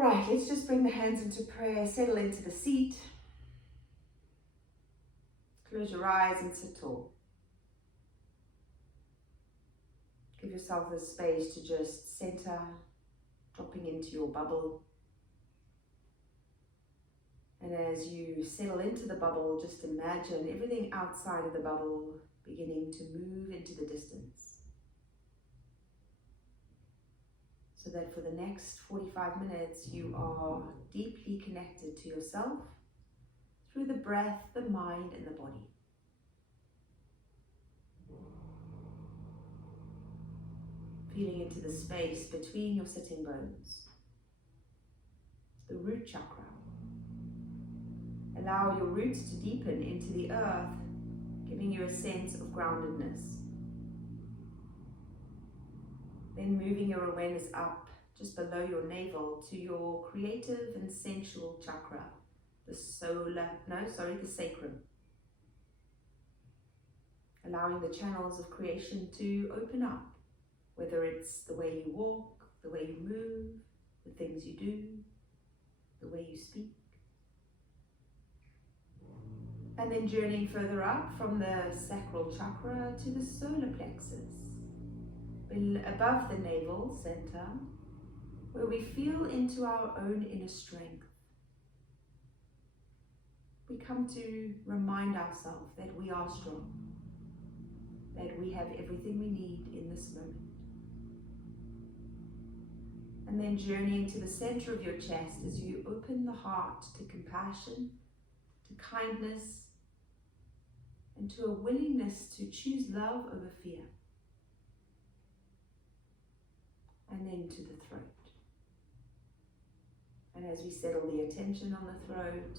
right, let's just bring the hands into prayer, settle into the seat. Close your eyes and sit tall. Give yourself the space to just center, dropping into your bubble. And as you settle into the bubble, just imagine everything outside of the bubble beginning to move into the distance. So that for the next 45 minutes, you are deeply connected to yourself through the breath, the mind, and the body. Feeling into the space between your sitting bones, the root chakra. Allow your roots to deepen into the earth, giving you a sense of groundedness. Then moving your awareness up just below your navel to your creative and sensual chakra, the sacrum. Allowing the channels of creation to open up, whether it's the way you walk, the way you move, the things you do, the way you speak. And then journeying further up from the sacral chakra to the solar plexus, above the navel center, where we feel into our own inner strength. We come to remind ourselves that we are strong, that we have everything we need in this moment. And then journeying to the center of your chest as you open the heart to compassion, to kindness, and to a willingness to choose love over fear. And then to the throat. And as we settle the attention on the throat,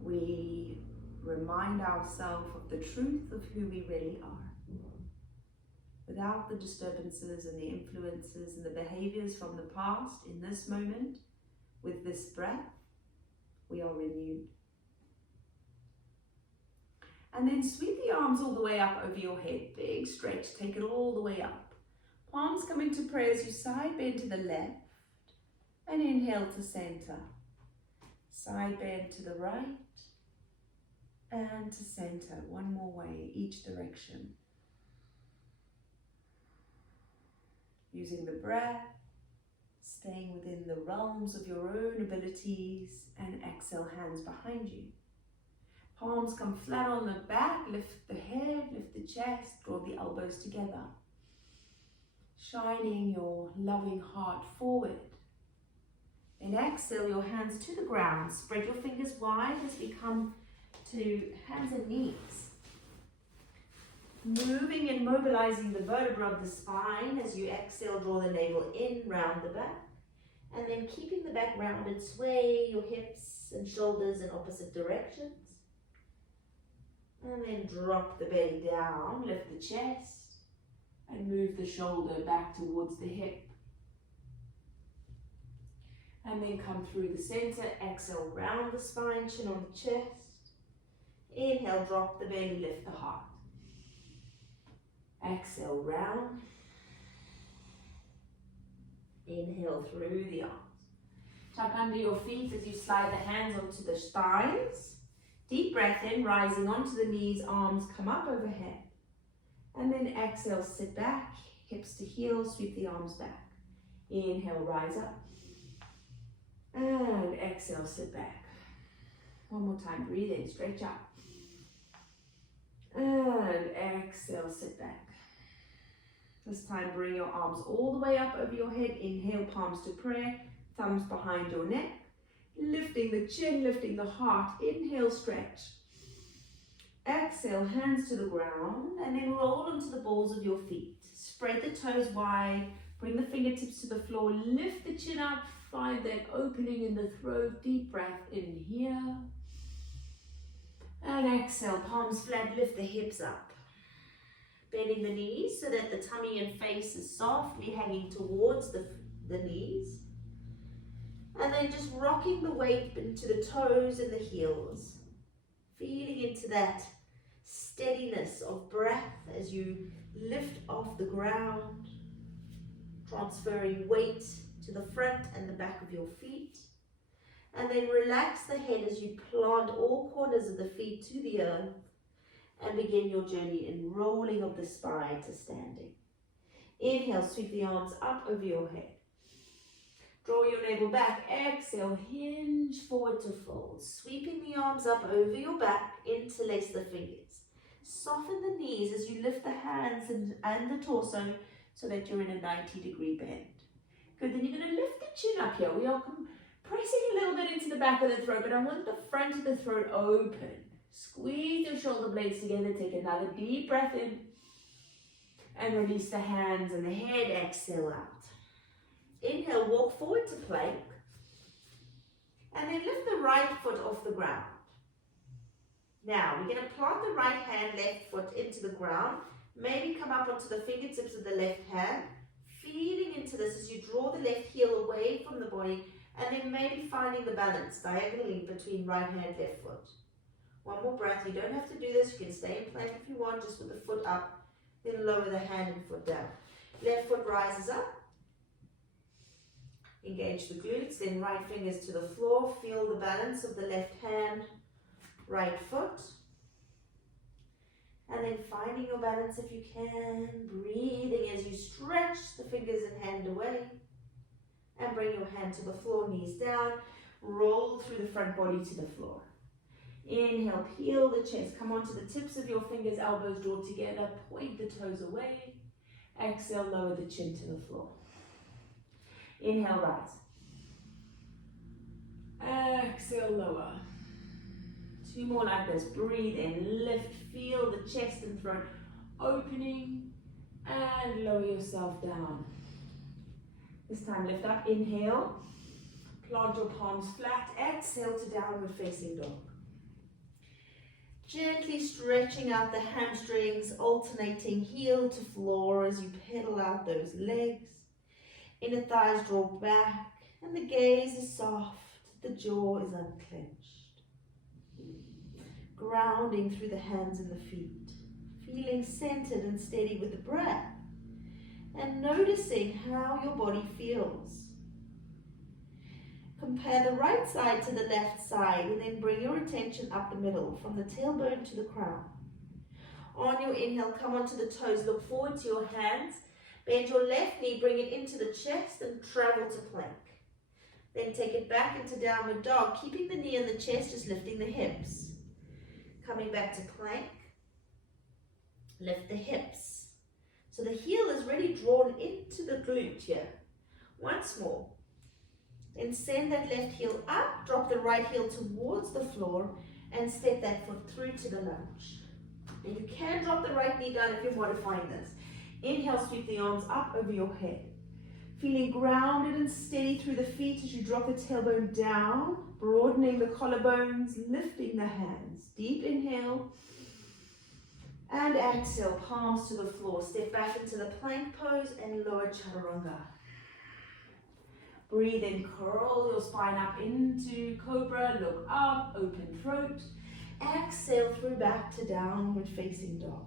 we remind ourselves of the truth of who we really are. Without the disturbances and the influences and the behaviors from the past, in this moment, with this breath, we are renewed. And then sweep the arms all the way up over your head. Big stretch, take it all the way up. Palms come into prayer as you side bend to the left and inhale to center. Side bend to the right and to center. One more way, each direction. Using the breath, staying within the realms of your own abilities, and exhale, hands behind you. Palms come flat on the back, lift the head, lift the chest, draw the elbows together. Shining your loving heart forward. Then exhale your hands to the ground. Spread your fingers wide as we come to hands and knees. Moving and mobilizing the vertebra of the spine as you exhale, draw the navel in, round the back. And then keeping the back rounded, sway your hips and shoulders in opposite directions. And then drop the belly down, lift the chest. And move the shoulder back towards the hip. And then come through the center. Exhale, round the spine, chin on the chest. Inhale, drop the belly, lift the heart. Exhale, round. Inhale through the arms. Tuck under your feet as you slide the hands onto the thighs. Deep breath in, rising onto the knees, arms come up overhead. And then exhale, sit back, hips to heels, sweep the arms back. Inhale, rise up. And exhale, sit back. One more time, breathe in, stretch up. And exhale, sit back. This time, bring your arms all the way up over your head. Inhale, palms to prayer, thumbs behind your neck. Lifting the chin, lifting the heart. Inhale, stretch. Exhale, hands to the ground, and then roll onto the balls of your feet. Spread the toes wide, bring the fingertips to the floor, lift the chin up, find that opening in the throat. Deep breath in here. And exhale, palms flat, lift the hips up. Bending the knees so that the tummy and face is softly hanging towards the knees. And then just rocking the weight into the toes and the heels. Feeling into that steadiness of breath as you lift off the ground, transferring weight to to the front and the back of your feet. And then relax the head as you plant all corners of the feet to the earth and begin your journey in rolling of the spine to standing. Inhale, sweep the arms up over your head. Draw your navel back. Exhale, hinge forward to fold. Sweeping the arms up over your back, interlace the fingers. Soften the knees as you lift the hands and the torso so that you're in a 90-degree bend. Good, then you're going to lift the chin up here. We are pressing a little bit into the back of the throat, but I want the front of the throat open. Squeeze your shoulder blades together. Take another deep breath in. And release the hands and the head. Exhale out. Inhale, walk forward to plank. And then lift the right foot off the ground. Now, we're going to plant the right hand, left foot into the ground. Maybe come up onto the fingertips of the left hand. Feeling into this as you draw the left heel away from the body. And then maybe finding the balance diagonally between right hand, left foot. One more breath. You don't have to do this. You can stay in plank if you want, just with the foot up. Then lower the hand and foot down. Left foot rises up. Engage the glutes, then right fingers to the floor. Feel the balance of the left hand, right foot. And then finding your balance if you can. Breathing as you stretch the fingers and hand away. And bring your hand to the floor, knees down. Roll through the front body to the floor. Inhale, peel the chest. Come onto the tips of your fingers, elbows draw together. Point the toes away. Exhale, lower the chin to the floor. Inhale, rise. Exhale, lower. Two more like this. Breathe in, lift, feel the chest and throat opening. And lower yourself down. This time, lift up. Inhale. Plant your palms flat. Exhale to downward facing dog. Gently stretching out the hamstrings, alternating heel to floor as you pedal out those legs. Inner thighs draw back and the gaze is soft, the jaw is unclenched. Grounding through the hands and the feet, feeling centered and steady with the breath and noticing how your body feels. Compare the right side to the left side and then bring your attention up the middle from the tailbone to the crown. On your inhale, come onto the toes, look forward to your hands. Bend your left knee, bring it into the chest and travel to plank. Then take it back into downward dog, keeping the knee in the chest, just lifting the hips. Coming back to plank, lift the hips. So the heel is really drawn into the glute here. Once more. Then send that left heel up, drop the right heel towards the floor and step that foot through to the lunge. And you can drop the right knee down if you're modifying this. Inhale, sweep the arms up over your head. Feeling grounded and steady through the feet as you drop the tailbone down, broadening the collarbones, lifting the hands. Deep inhale and exhale, palms to the floor. Step back into the plank pose and lower chaturanga. Breathe in, curl your spine up into cobra, look up, open throat. Exhale through back to downward facing dog.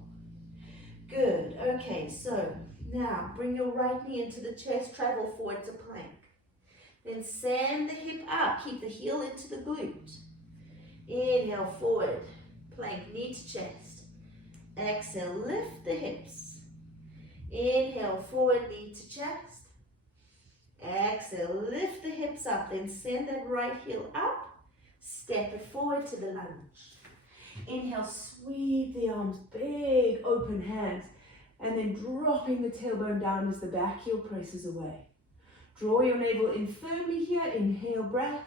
Good, okay, so now bring your right knee into the chest, travel forward to plank. Then send the hip up, keep the heel into the glute. Inhale forward, plank, knee to chest. Exhale, lift the hips. Inhale forward, knee to chest. Exhale, lift the hips up, then send that right heel up, step it forward to the lunge. Inhale, sweep the arms, big open hands, and then dropping the tailbone down as the back heel presses away. Draw your navel in firmly here, inhale, breath.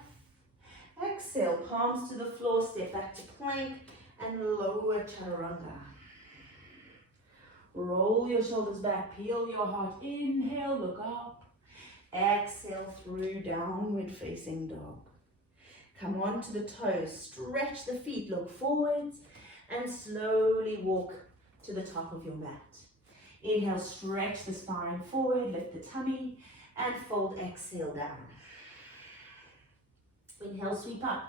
Exhale, palms to the floor, step back to plank, and lower chaturanga. Roll your shoulders back, peel your heart, inhale, look up. Exhale through downward facing dog. Come on to the toes, stretch the feet, look forwards and slowly walk to the top of your mat. Inhale, stretch the spine forward, lift the tummy and fold, exhale down. Inhale, sweep up.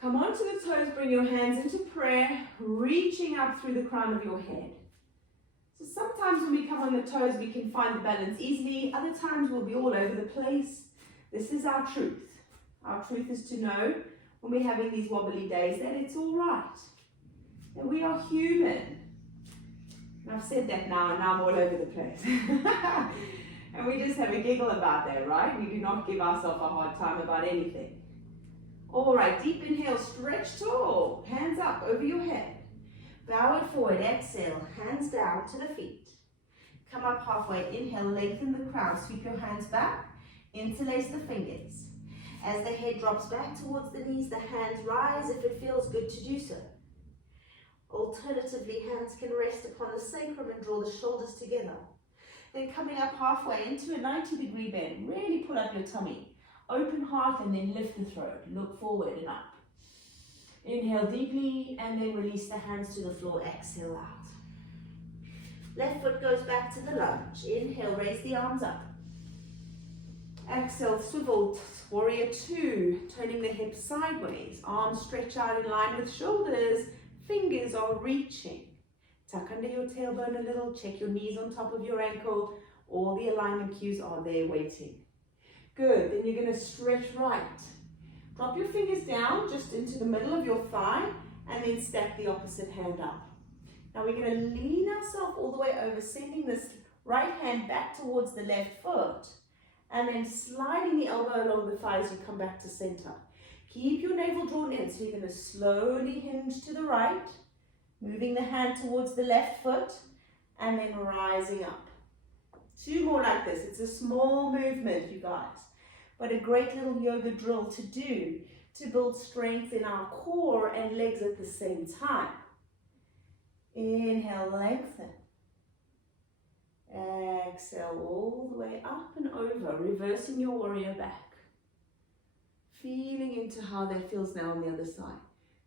Come on to the toes, bring your hands into prayer, reaching up through the crown of your head. So sometimes when we come on the toes, we can find the balance easily. Other times we'll be all over the place. This is our truth. Our truth is to know when we're having these wobbly days that it's all right. That we are human. And I've said that now, and now I'm all over the place. And we just have a giggle about that, right? We do not give ourselves a hard time about anything. All right, deep inhale, stretch tall. Hands up over your head. Bow it forward, exhale, hands down to the feet. Come up halfway, inhale, lengthen the crown, sweep your hands back, interlace the fingers. As the head drops back towards the knees, the hands rise if it feels good to do so. Alternatively, hands can rest upon the sacrum and draw the shoulders together. Then coming up halfway into a 90-degree bend, really pull up your tummy. Open heart and then lift the throat. Look forward and up. Inhale deeply and then release the hands to the floor. Exhale out. Left foot goes back to the lunge. Inhale, raise the arms up. Exhale, swivel, warrior two, turning the hips sideways. Arms stretch out in line with shoulders. Fingers are reaching. Tuck under your tailbone a little. Check your knees on top of your ankle. All the alignment cues are there waiting. Good, then you're going to stretch right. Drop your fingers down just into the middle of your thigh and then stack the opposite hand up. Now we're going to lean ourselves all the way over, sending this right hand back towards the left foot and then sliding the elbow along the thigh as you come back to center. Keep your navel drawn in, so you're going to slowly hinge to the right, moving the hand towards the left foot and then rising up. Two more like this. It's a small movement, you guys, but a great little yoga drill to do to build strength in our core and legs at the same time. Inhale, lengthen. Exhale all the way up and over, reversing your warrior back. Feeling into how that feels now on the other side.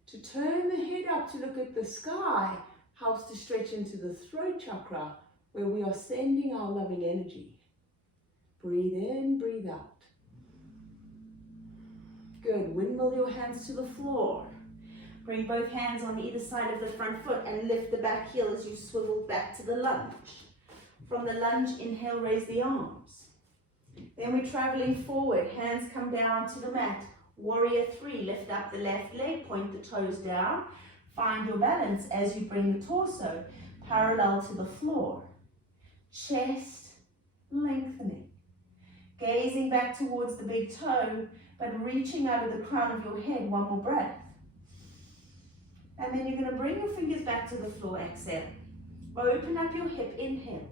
To turn the head up to look at the sky helps to stretch into the throat chakra where we are sending our loving energy. Breathe in, breathe out. Good, windmill your hands to the floor. Bring both hands on either side of the front foot and lift the back heel as you swivel back to the lunge. From the lunge, inhale, raise the arms. Then we're traveling forward, hands come down to the mat. Warrior three, lift up the left leg, point the toes down. Find your balance as you bring the torso parallel to the floor. Chest lengthening. Gazing back towards the big toe, but reaching out of the crown of your head. One more breath. And then you're going to bring your fingers back to the floor. Exhale. Open up your hip. Inhale.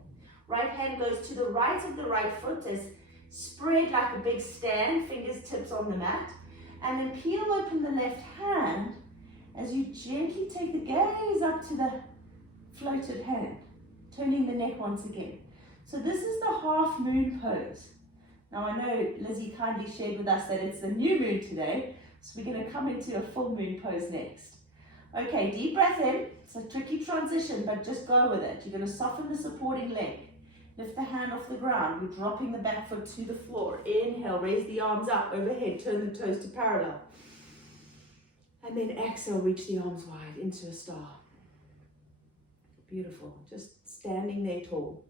Right hand goes to the right of the right foot as spread like a big stand, fingers tips on the mat. And then peel open the left hand as you gently take the gaze up to the floated hand, turning the neck once again. So this is the half moon pose. Now I know Lizzie kindly shared with us that it's the new moon today, so we're going to come into a full moon pose next. Okay, deep breath in. It's a tricky transition, but just go with it. You're going to soften the supporting leg. Lift the hand off the ground. We're dropping the back foot to the floor. Inhale, raise the arms up overhead, turn the toes to parallel. And then exhale, reach the arms wide into a star. Beautiful. Just standing there tall,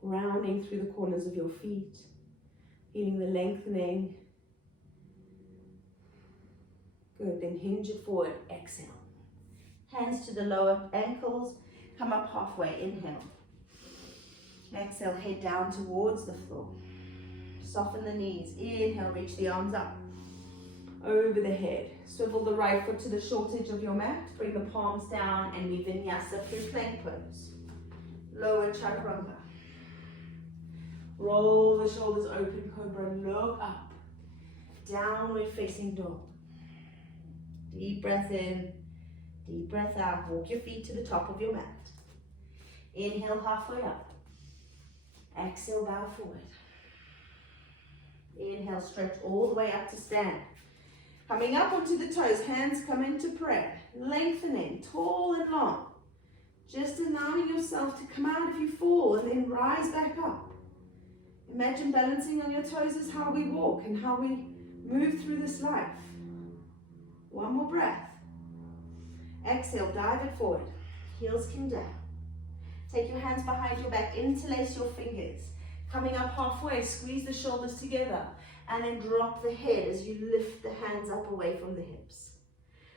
grounding through the corners of your feet, feeling the lengthening. Good, then hinge it forward, exhale. Hands to the lower ankles, come up halfway, inhale. Exhale, head down towards the floor. Soften the knees, inhale, reach the arms up. Over the head, swivel the right foot to the short edge of your mat, bring the palms down and we vinyasa through plank pose. Lower chaturanga. Roll the shoulders open, cobra, look up. Downward facing dog. Deep breath in, deep breath out. Walk your feet to the top of your mat. Inhale, halfway up. Exhale, bow forward. Inhale, stretch all the way up to stand. Coming up onto the toes, hands come into prayer. Lengthening, tall and long. Just allowing yourself to come out if you fall and then rise back up. Imagine balancing on your toes is how we walk and how we move through this life. One more breath. Exhale, dive it forward. Heels come down. Take your hands behind your back, interlace your fingers. Coming up halfway, squeeze the shoulders together, and then drop the head as you lift the hands up away from the hips.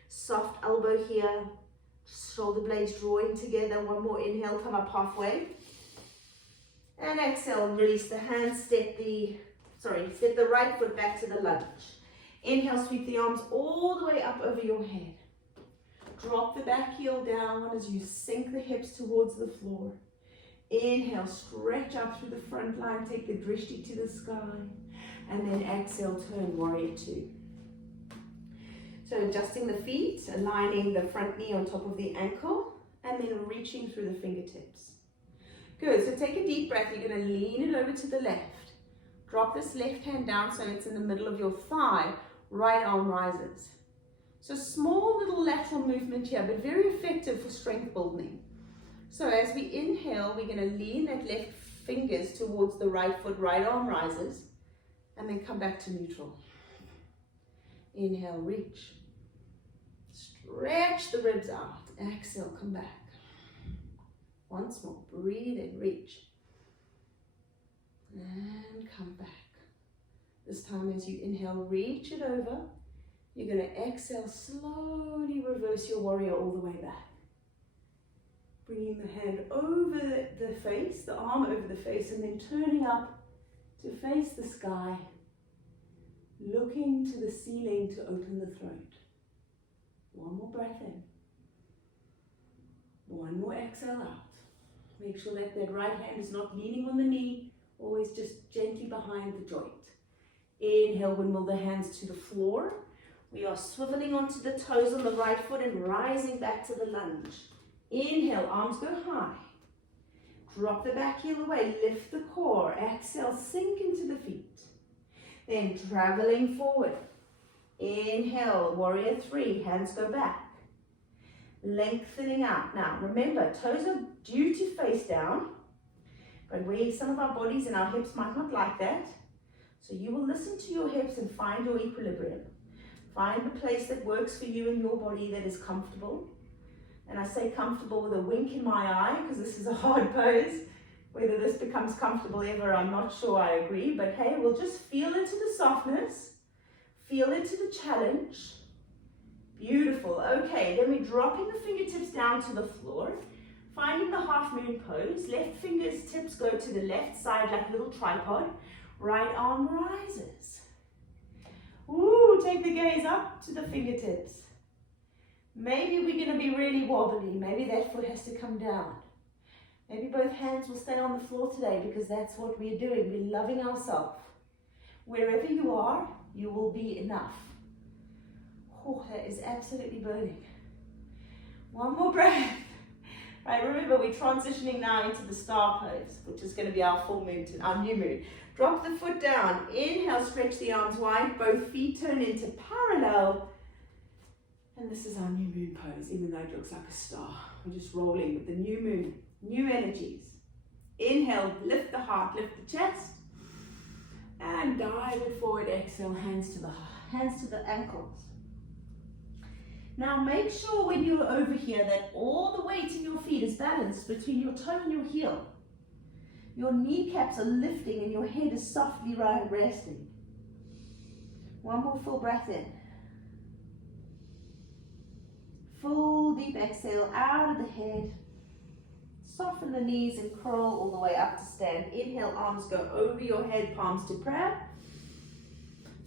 Soft elbow here, shoulder blades drawing together. One more inhale, come up halfway. And exhale, release the hands, step the right foot back to the lunge. Inhale, sweep the arms all the way up over your head. Drop the back heel down as you sink the hips towards the floor. Inhale, stretch out through the front line, take the drishti to the sky. And then exhale, turn warrior two. So adjusting the feet, aligning the front knee on top of the ankle, and then reaching through the fingertips. Good, so take a deep breath. You're going to lean it over to the left. Drop this left hand down so it's in the middle of your thigh. Right arm rises. So small little lateral movement here, but very effective for strength building. So as we inhale, we're going to lean that left fingers towards the right foot, right arm rises, and then come back to neutral. Inhale, reach. Stretch the ribs out. Exhale, come back. Once more, breathe in, reach. And come back. This time as you inhale, reach it over. You're going to exhale, slowly reverse your warrior all the way back. Bringing the hand over the face, the arm over the face, and then turning up to face the sky. Looking to the ceiling to open the throat. One more breath in. One more exhale out. Make sure that right hand is not leaning on the knee, always just gently behind the joint. Inhale, windmill the hands to the floor. We are swiveling onto the toes on the right foot and rising back to the lunge. Inhale, arms go high. Drop the back heel away, lift the core. Exhale, sink into the feet. Then traveling forward. Inhale, warrior three, hands go back. Lengthening out. Now remember, toes are due to face down, but some of our bodies and our hips might not like that. So you will listen to your hips and find your equilibrium. Find the place that works for you in your body that is comfortable. And I say comfortable with a wink in my eye because this is a hard pose. Whether this becomes comfortable ever, I'm not sure I agree. But hey, we'll just feel into the softness. Feel into the challenge. Beautiful. Okay, then we're dropping the fingertips down to the floor. Finding the half moon pose. Left fingers tips go to the left side like a little tripod. Right arm rises. Ooh, take the gaze up to the fingertips. Maybe we're going to be really wobbly. Maybe that foot has to come down. Maybe both hands will stay on the floor today because that's what we're doing. We're loving ourselves. Wherever you are, you will be enough. Oh, that is absolutely burning. One more breath. Right, remember we're transitioning now into the star pose, which is going to be our full moon, our new moon. Drop the foot down. Inhale, stretch the arms wide. Both feet turn into parallel. And this is our new moon pose, even though it looks like a star. We're just rolling with the new moon, new energies. Inhale, lift the heart, lift the chest. And dive it forward. Exhale, hands to the ankles. Now make sure when you're over here that all the weight in your feet is balanced between your toe and your heel. Your kneecaps are lifting and your head is softly resting. One more full breath in. Full deep exhale out of the head. Soften the knees and curl all the way up to stand. Inhale, arms go over your head, palms to prayer.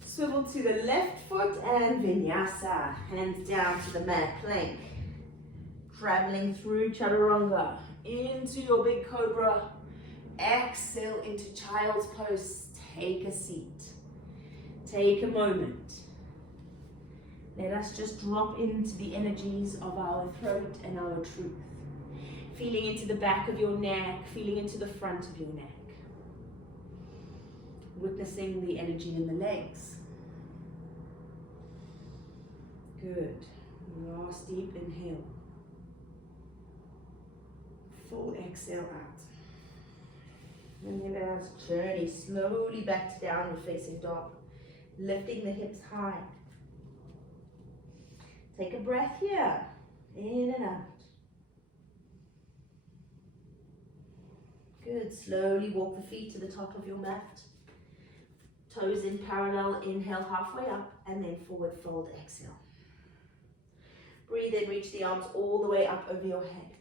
Swivel to the left foot and Vinyasa. Hands down to the mat, plank. Traveling through Chaturanga. Into your big cobra. Exhale into child's pose. Take a seat. Take a moment. Let us just drop into the energies of our throat and our truth. Feeling into the back of your neck, feeling into the front of your neck. Witnessing the energy in the legs. Good. Last deep inhale. Full exhale out. And then let us journey slowly back to downward facing dog. Lifting the hips high. Take a breath here. In and out. Good. Slowly walk the feet to the top of your mat. Toes in parallel. Inhale halfway up and then forward fold. Exhale. Breathe in. Reach the arms all the way up over your head.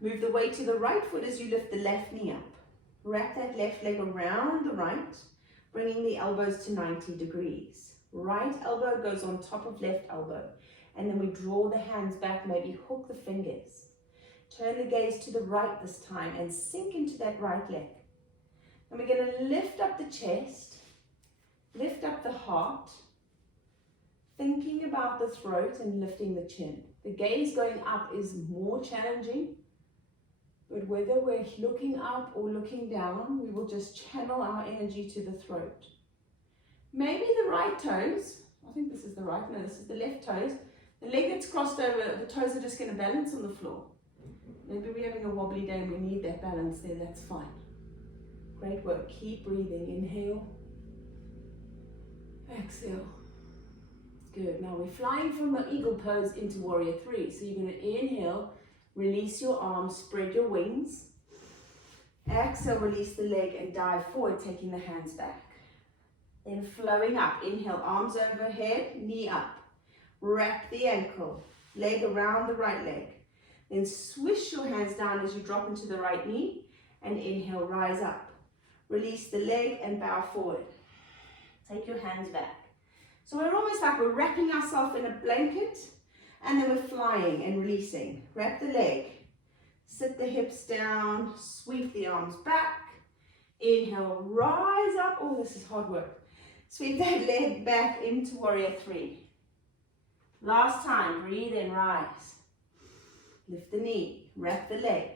Move the weight to the right foot as you lift the left knee up. Wrap that left leg around the right, bringing the elbows to 90 degrees. Right elbow goes on top of left elbow. And then we draw the hands back, maybe hook the fingers. Turn the gaze to the right this time and sink into that right leg. And we're going to lift up the chest, lift up the heart, thinking about the throat and lifting the chin. The gaze going up is more challenging, but whether we're looking up or looking down, we will just channel our energy to the throat. Maybe the right toes, I think this is the right, no, this is the left toes. The leg that's crossed over, the toes are just going to balance on the floor. Maybe we're having a wobbly day and we need that balance there, that's fine. Great work, keep breathing. Inhale, exhale. Good, now we're flying from an eagle pose into warrior three. So you're going to inhale, release your arms, spread your wings. Exhale, release the leg and dive forward, taking the hands back. Then flowing up, inhale, arms overhead, knee up. Wrap the ankle, leg around the right leg. Then swish your hands down as you drop into the right knee and inhale, rise up. Release the leg and bow forward. Take your hands back. So we're almost like we're wrapping ourselves in a blanket and then we're flying and releasing. Wrap the leg, sit the hips down, sweep the arms back. Inhale, rise up. Oh, this is hard work. Sweep that leg back into warrior three. Last time, breathe in, rise. Lift the knee, wrap the leg.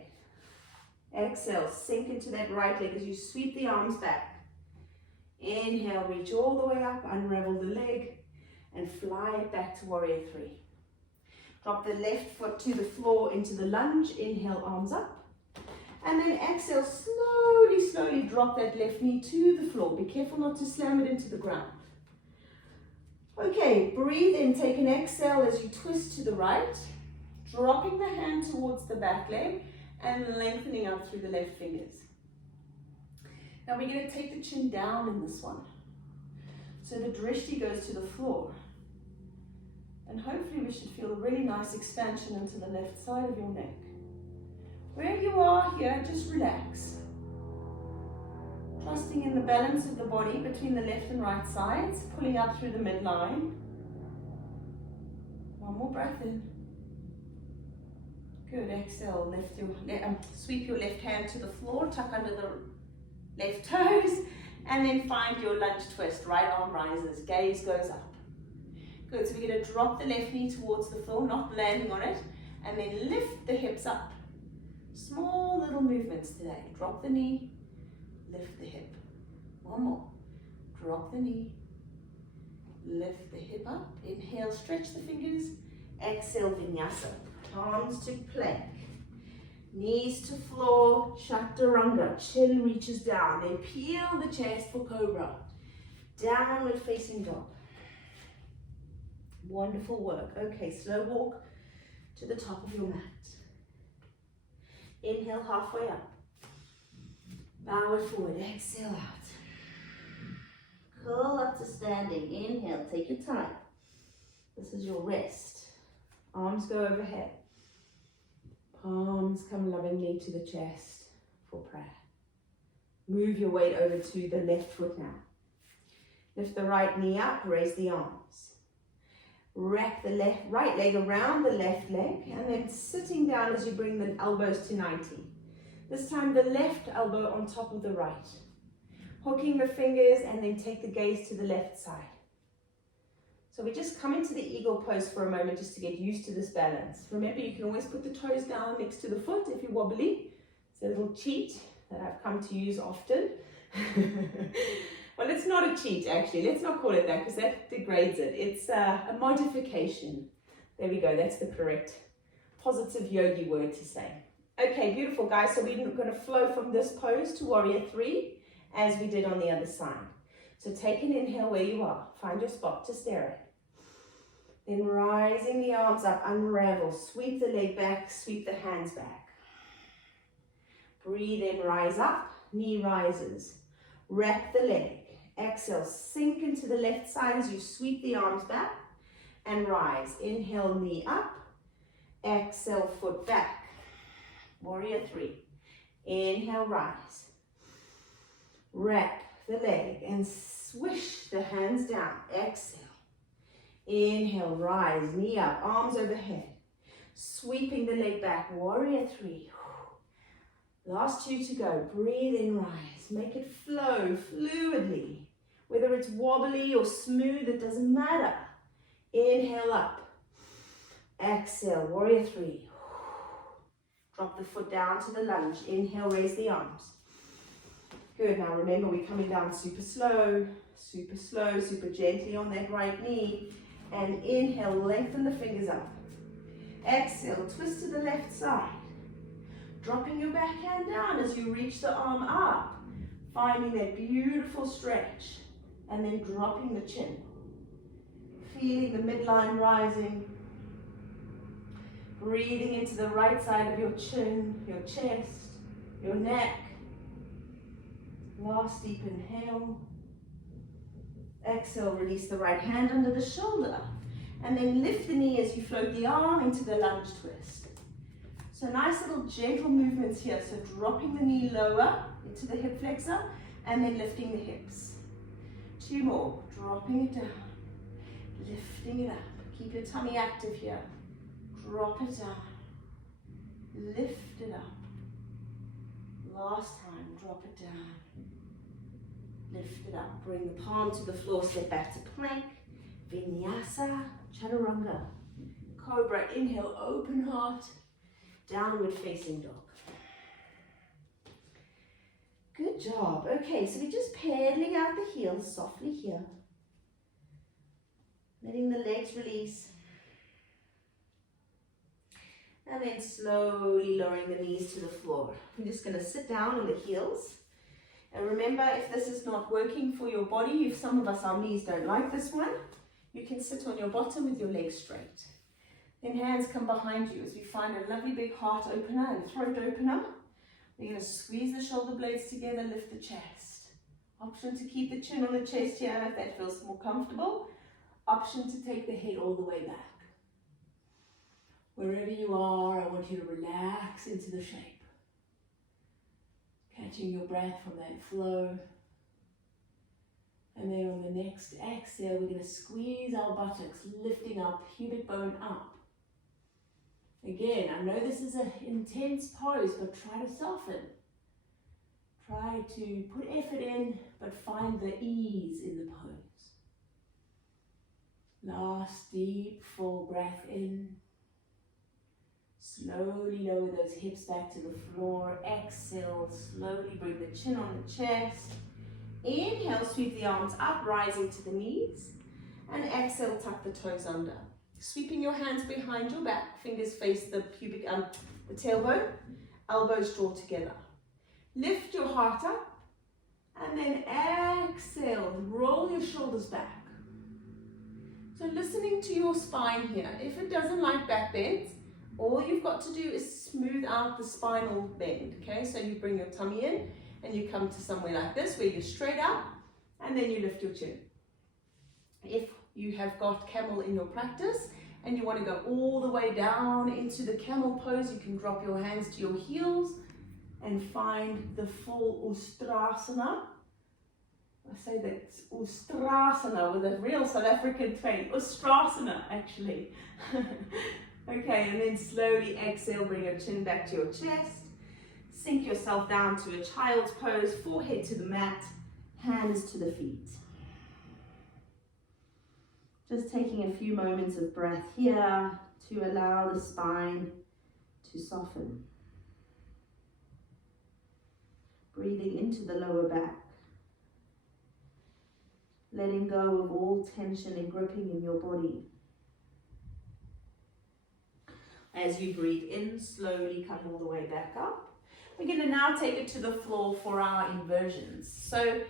Exhale, sink into that right leg as you sweep the arms back. Inhale, reach all the way up, unravel the leg, and fly it back to warrior three. Drop the left foot to the floor into the lunge. Inhale, arms up. And then exhale, slowly drop that left knee to the floor. Be careful not to slam it into the ground. Okay, breathe in, take an exhale as you twist to the right, dropping the hand towards the back leg and lengthening up through the left fingers. Now we're going to take the chin down in this one. So the drishti goes to the floor. And hopefully we should feel a really nice expansion into the left side of your neck. Where you are here, just relax. Trusting in the balance of the body between the left and right sides, pulling up through the midline. One more breath in. Good, exhale, sweep your left hand to the floor, tuck under the left toes, and then find your lunge twist. Right arm rises, gaze goes up. Good, so we're going to drop the left knee towards the floor, not landing on it, and then lift the hips up. Small little movements today. Drop the knee, lift the hip. One more. Drop the knee, lift the hip up. Inhale, stretch the fingers. Exhale, Vinyasa. Palms to plank. Knees to floor, chaturanga. Chin reaches down. Then peel the chest for cobra. Downward facing dog. Wonderful work. Okay, slow walk to the top of your mat. Inhale, halfway up. Bow it forward. Exhale out. Curl up to standing. Inhale, take your time. This is your rest. Arms go overhead. Palms come lovingly to the chest for prayer. Move your weight over to the left foot now. Lift the right knee up, raise the arms. Wrap the right leg around the left leg and then sitting down as you bring the elbows to 90. This time the left elbow on top of the right. Hooking the fingers and then take the gaze to the left side. So we just come into the eagle pose for a moment just to get used to this balance. Remember, you can always put the toes down next to the foot if you're wobbly. It's a little cheat that I've come to use often. Well, it's not a cheat actually. Let's not call it that because that degrades it. It's a modification. There we go. That's the correct positive yogi word to say. Okay, beautiful guys. So we're going to flow from this pose to warrior three as we did on the other side. So take an inhale where you are. Find your spot to stare at. Then rising the arms up, unravel. Sweep the leg back, sweep the hands back. Breathe in, rise up, knee rises. Wrap the leg. Exhale, sink into the left side as you sweep the arms back and rise. Inhale, knee up. Exhale, foot back. Warrior 3. Inhale, rise. Wrap the leg and swish the hands down. Exhale. Inhale, rise, knee up, arms overhead. Sweeping the leg back, warrior 3. Last 2 to go. Breathe in, rise. Make it flow fluidly. Whether it's wobbly or smooth, it doesn't matter. Inhale up. Exhale, warrior 3. Drop the foot down to the lunge. Inhale, raise the arms. Good, now remember we're coming down super slow, super gently on that right knee. And inhale, lengthen the fingers up. Exhale, twist to the left side. Dropping your backhand down as you reach the arm up. Finding that beautiful stretch. And then dropping the chin. Feeling the midline rising. Breathing into the right side of your chin, your chest, your neck. Last deep inhale. Exhale, release the right hand under the shoulder. And then lift the knee as you float the arm into the lunge twist. So nice little gentle movements here. So dropping the knee lower into the hip flexor and then lifting the hips. 2 more. Dropping it down. Lifting it up. Keep your tummy active here. Drop it down. Lift it up. Last time. Drop it down. Lift it up. Bring the palm to the floor. Step back to plank. Vinyasa. Chaturanga. Cobra. Inhale. Open heart. Downward facing dog. Good job. Okay, so we're just pedaling out the heels softly here. Letting the legs release. And then slowly lowering the knees to the floor. We're just going to sit down on the heels. And remember, if this is not working for your body, if some of us, our knees don't like this one, you can sit on your bottom with your legs straight. Then hands come behind you as we find a lovely big heart opener and throat opener. We're going to squeeze the shoulder blades together, lift the chest. Option to keep the chin on the chest here if that feels more comfortable. Option to take the head all the way back. Wherever you are, I want you to relax into the shape. Catching your breath from that flow. And then on the next exhale, we're going to squeeze our buttocks, lifting our pubic bone up. Again, I know this is an intense pose, but try to soften. Try to put effort in, but find the ease in the pose. Last deep, full breath in. Slowly lower those hips back to the floor. Exhale, slowly bring the chin on the chest. Inhale, sweep the arms up, rising to the knees. And exhale, tuck the toes under. Sweeping your hands behind your back, fingers face the the tailbone, elbows draw together. Lift your heart up, and then exhale, roll your shoulders back. So listening to your spine here. If it doesn't like back bends, all you've got to do is smooth out the spinal bend, okay? So you bring your tummy in, and you come to somewhere like this, where you're straight up, and then you lift your chin. If you have got camel in your practice and you want to go all the way down into the camel pose, you can drop your hands to your heels and find the full Ustrasana. I say that Ustrasana with a real South African twang. Ustrasana, actually. Okay, and then slowly exhale, bring your chin back to your chest. Sink yourself down to a child's pose, forehead to the mat, hands to the feet. Just taking a few moments of breath here to allow the spine to soften. Breathing into the lower back. Letting go of all tension and gripping in your body. As you breathe in, slowly come all the way back up. We're going to now take it to the floor for our inversions. So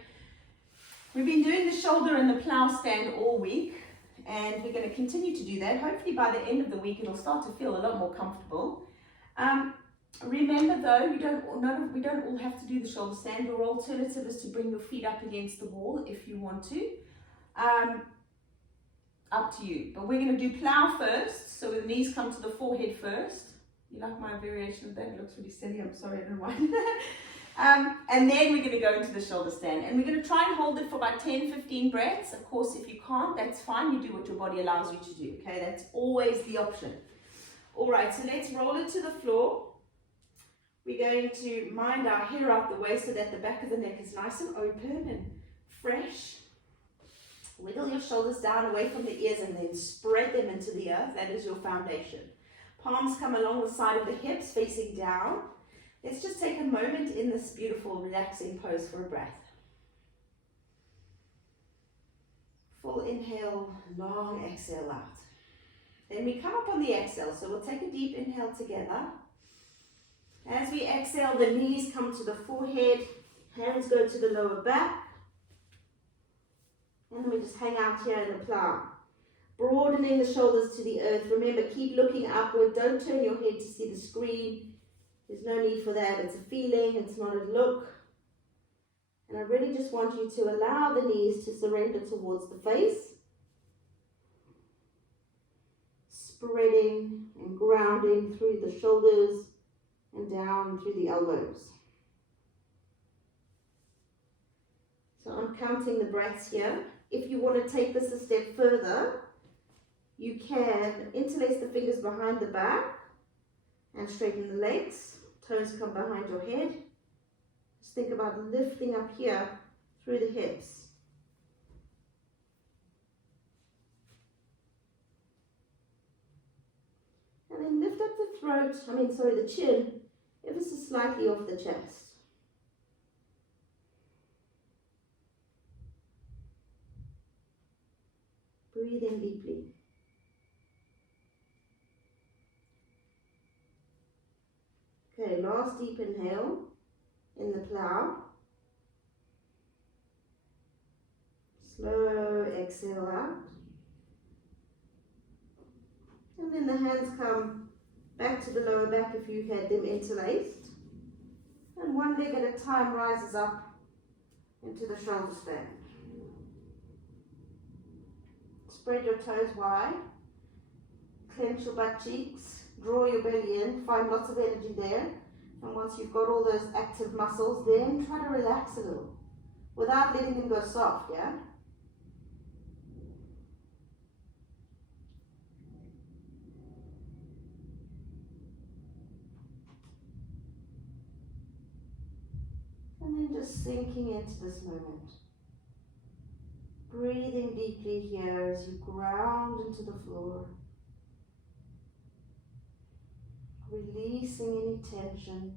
we've been doing the shoulder and the plow stand all week. And we're going to continue to do that. Hopefully by the end of the week, it'll start to feel a lot more comfortable. Remember though, we don't all have to do the shoulder stand. Your alternative is to bring your feet up against the wall if you want to. Up to you. But we're going to do plow first, so the knees come to the forehead first. You like my variation of that? It looks really silly. I'm sorry, I don't know why. And then we're going to go into the shoulder stand. And we're going to try and hold it for about 10-15 breaths. Of course, if you can't, that's fine. You do what your body allows you to do. Okay, that's always the option. All right, so let's roll it to the floor. We're going to mind our hair out the way so that the back of the neck is nice and open and fresh. Wiggle your shoulders down away from the ears and then spread them into the earth. That is your foundation. Palms come along the side of the hips, facing down. Let's just take a moment in this beautiful, relaxing pose for a breath. Full inhale, long exhale out. Then we come up on the exhale, so we'll take a deep inhale together. As we exhale, the knees come to the forehead, hands go to the lower back, and then we just hang out here in the plow. Broadening the shoulders to the earth. Remember, keep looking upward. Don't turn your head to see the screen. There's no need for that. It's a feeling, it's not a look. And I really just want you to allow the knees to surrender towards the face. Spreading and grounding through the shoulders and down through the elbows. So I'm counting the breaths here. If you want to take this a step further, you can interlace the fingers behind the back and straighten the legs. Toes come behind your head. Just think about lifting up here through the hips. And then lift up the chin, ever so slightly off the chest. Breathe in deeply. Okay, last deep inhale in the plow. Slow exhale out. And then the hands come back to the lower back if you had them interlaced. And one leg at a time rises up into the shoulder stand. Spread your toes wide. Clench your butt cheeks. Draw your belly in. Find lots of energy there. And once you've got all those active muscles, then try to relax a little without letting them go soft, yeah? And then just sinking into this moment. Breathing deeply here as you ground into the floor. Releasing any tension.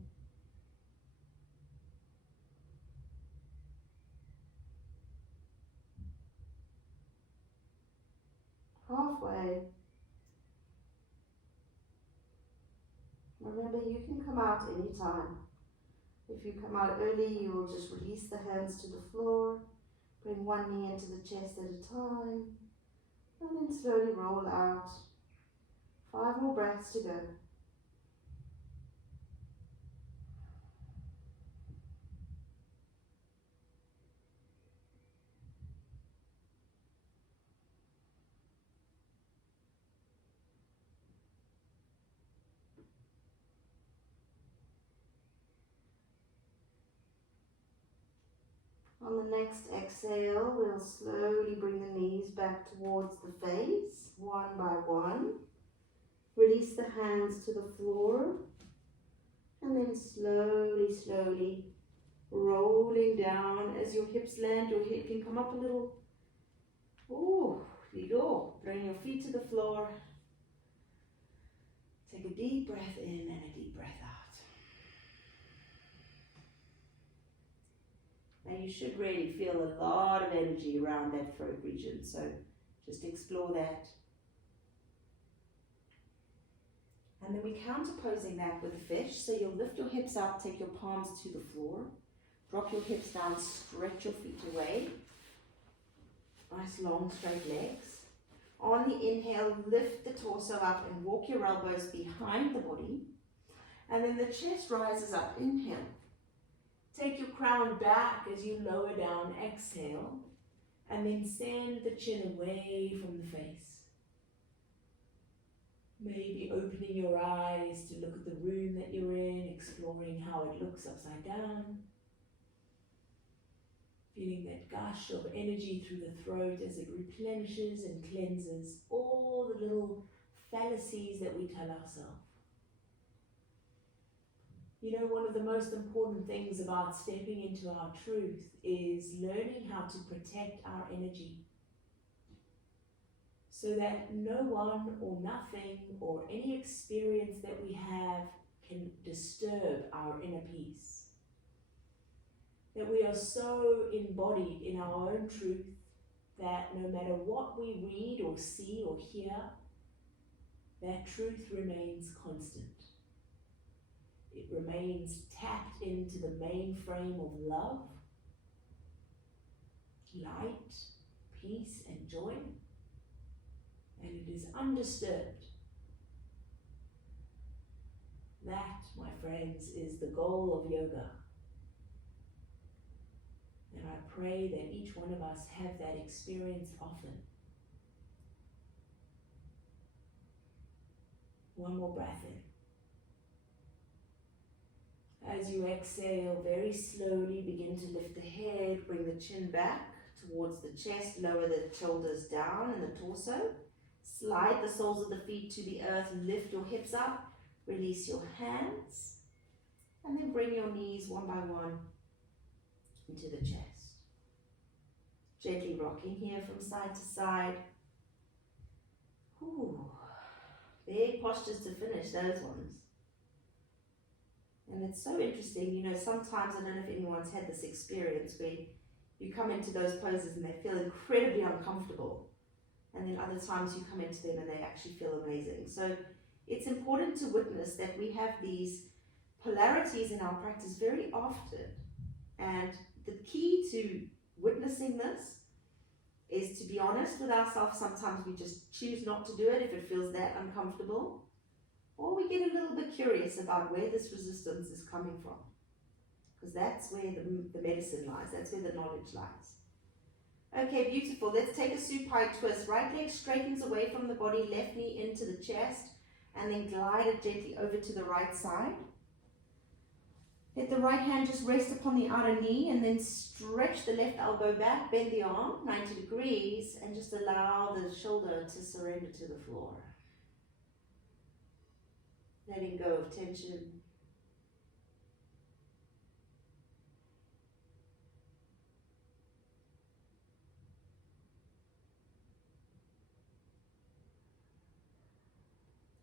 Halfway. Remember, you can come out anytime. If you come out early, you will just release the hands to the floor. Bring one knee into the chest at a time. And then slowly roll out. 5 more breaths to go. On the next exhale, we'll slowly bring the knees back towards the face, one by one. Release the hands to the floor, and then slowly rolling down. As your hips land, your head can come up a little. Ooh, you go. Bring your feet to the floor. Take a deep breath in and a deep breath out. Now you should really feel a lot of energy around that throat region, so just explore that. And then we're counterposing that with a fish, so you'll lift your hips up, take your palms to the floor, drop your hips down, stretch your feet away. Nice long straight legs. On the inhale, lift the torso up and walk your elbows behind the body. And then the chest rises up. Inhale. Take your crown back as you lower down. Exhale. And then send the chin away from the face. Maybe opening your eyes to look at the room that you're in, exploring how it looks upside down. Feeling that gush of energy through the throat as it replenishes and cleanses all the little fallacies that we tell ourselves. You know, one of the most important things about stepping into our truth is learning how to protect our energy so that no one or nothing or any experience that we have can disturb our inner peace. That we are so embodied in our own truth that no matter what we read or see or hear, that truth remains constant. It remains tapped into the mainframe of love, light, peace, and joy, and it is undisturbed. That, my friends, is the goal of yoga. And I pray that each one of us have that experience often. One more breath in. As you exhale, very slowly begin to lift the head, bring the chin back towards the chest, lower the shoulders down and the torso. Slide the soles of the feet to the earth, lift your hips up, release your hands, and then bring your knees one by one into the chest. Gently rocking here from side to side. Ooh, big postures to finish those ones. And it's so interesting, you know, sometimes, I don't know if anyone's had this experience where you come into those poses and they feel incredibly uncomfortable. And then other times you come into them and they actually feel amazing. So it's important to witness that we have these polarities in our practice very often. And the key to witnessing this is to be honest with ourselves. Sometimes we just choose not to do it if it feels that uncomfortable. Or we get a little bit curious about where this resistance is coming from. Because that's where the medicine lies, that's where the knowledge lies. Okay, beautiful. Let's take a supine twist. Right leg straightens away from the body, left knee into the chest, and then glide it gently over to the right side. Let the right hand just rest upon the outer knee, and then stretch the left elbow back, bend the arm 90 degrees, and just allow the shoulder to surrender to the floor. Letting go of tension.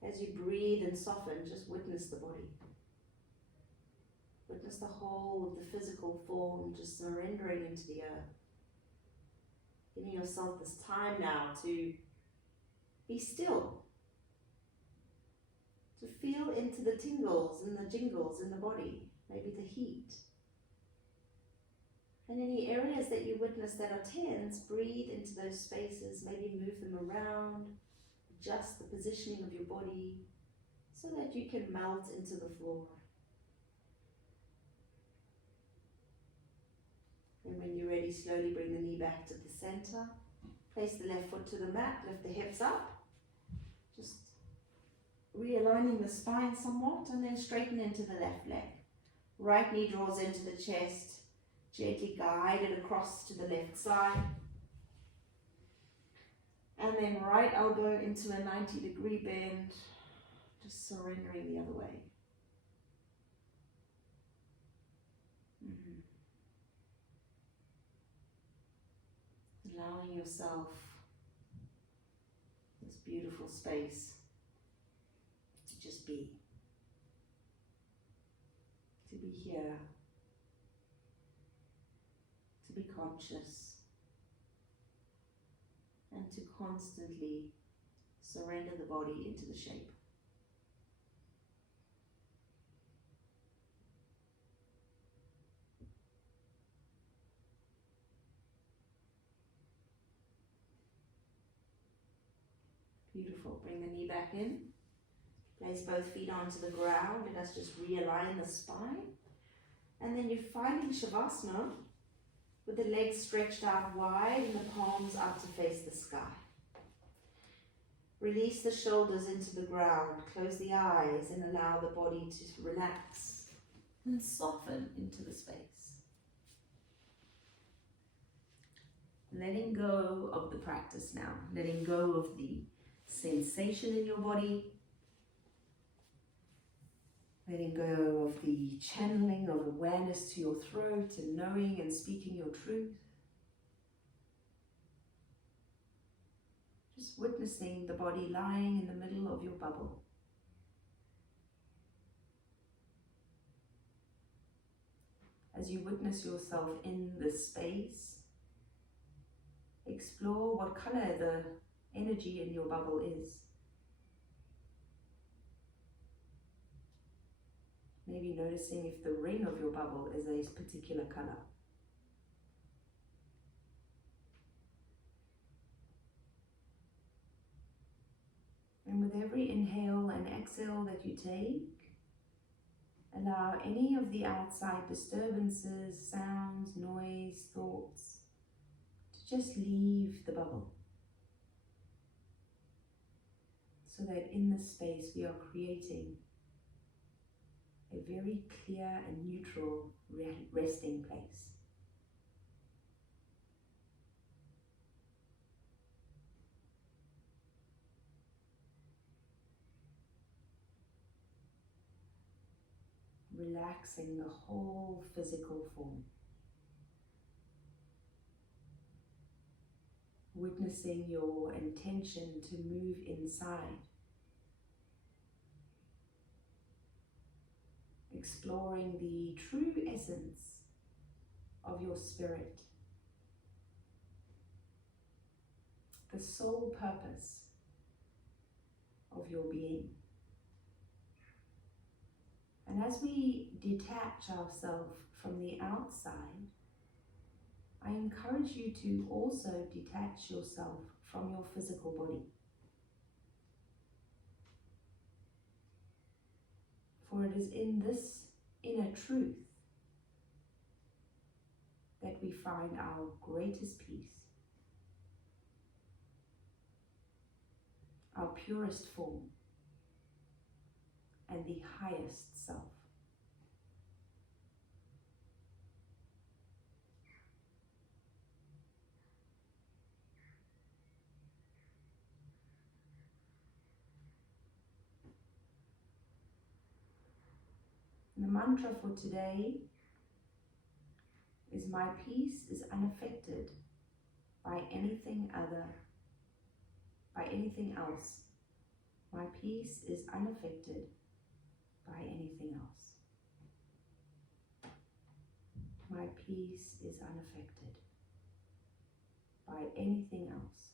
As you breathe and soften, just witness the body. Witness the whole of the physical form, just surrendering into the earth. Giving yourself this time now to be still. To feel into the tingles and the jingles in the body, maybe the heat. And any areas that you witness that are tense, breathe into those spaces, maybe move them around, adjust the positioning of your body so that you can melt into the floor. And when you're ready, slowly bring the knee back to the center. Place the left foot to the mat, lift the hips up. Just realigning the spine somewhat, and then straighten into the left leg. Right knee draws into the chest, gently guide it across to the left side. And then right elbow into a 90-degree bend, just surrendering the other way. Allowing yourself this beautiful space to just be. To be here. To be conscious. And to constantly surrender the body into the shape. Beautiful. Bring the knee back in. Place both feet onto the ground. Let us just realign the spine. And then you're finding Shavasana with the legs stretched out wide and the palms out to face the sky. Release the shoulders into the ground. Close the eyes and allow the body to relax and soften into the space. Letting go of the practice now. Letting go of the sensation in your body. Letting go of the channeling of awareness to your throat and knowing and speaking your truth. Just witnessing the body lying in the middle of your bubble. As you witness yourself in this space, explore what color the energy in your bubble is. Maybe noticing if the ring of your bubble is a particular color. And with every inhale and exhale that you take, allow any of the outside disturbances, sounds, noise, thoughts to just leave the bubble. So that in this space we are creating a very clear and neutral resting place. Relaxing the whole physical form. Witnessing your intention to move inside. Exploring the true essence of your spirit. The sole purpose of your being. And as we detach ourselves from the outside, I encourage you to also detach yourself from your physical body. For it is in this inner truth that we find our greatest peace, our purest form, and the highest self. The mantra for today is my peace is unaffected by anything else. My peace is unaffected by anything else. My peace is unaffected by anything else.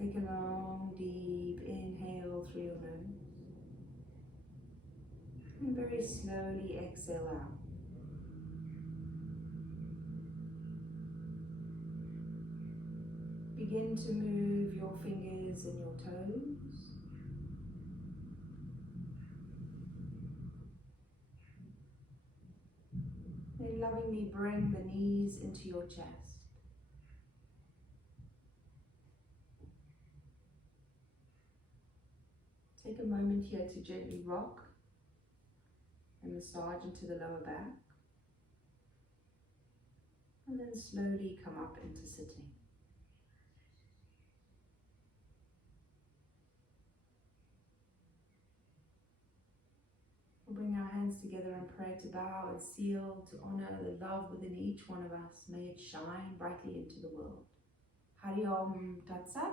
Take a long, deep inhale through your nose and very slowly exhale out. Begin to move your fingers and your toes. Gently, lovingly bring the knees into your chest. Take a moment here to gently rock and massage into the lower back. And then slowly come up into sitting. We'll bring our hands together and pray to bow and seal, to honor the love within each one of us. May it shine brightly into the world. Hari Om Tat Sat.